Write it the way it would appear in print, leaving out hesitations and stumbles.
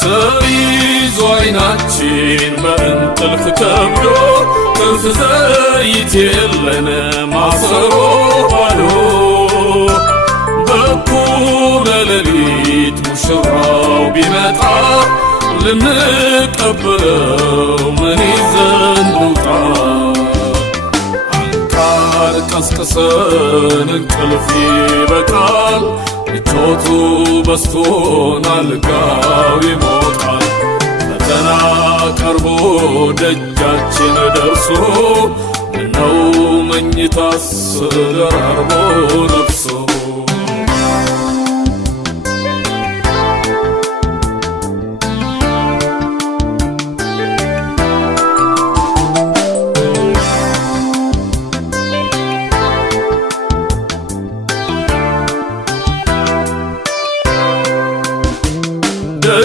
ተይዞ አይናችን በእንቅልፍ ከብዶ እልፍ ዘይት የለን ማሰሮ ባዶ በኩለ ሌሊት ሙሽራው ቢመጣ ልንቀበለው ምን ይዘን እንውጣ? አንቃር ቀስቅሰን እንቅልፍ ይበቃል፣ ምቾቱ በስቶን አልጋው ይሞቃል። ፈተና ቀርቦ ደጃችን ደርሶ ምነው መኝታስ ደራርቦ ነፍሶ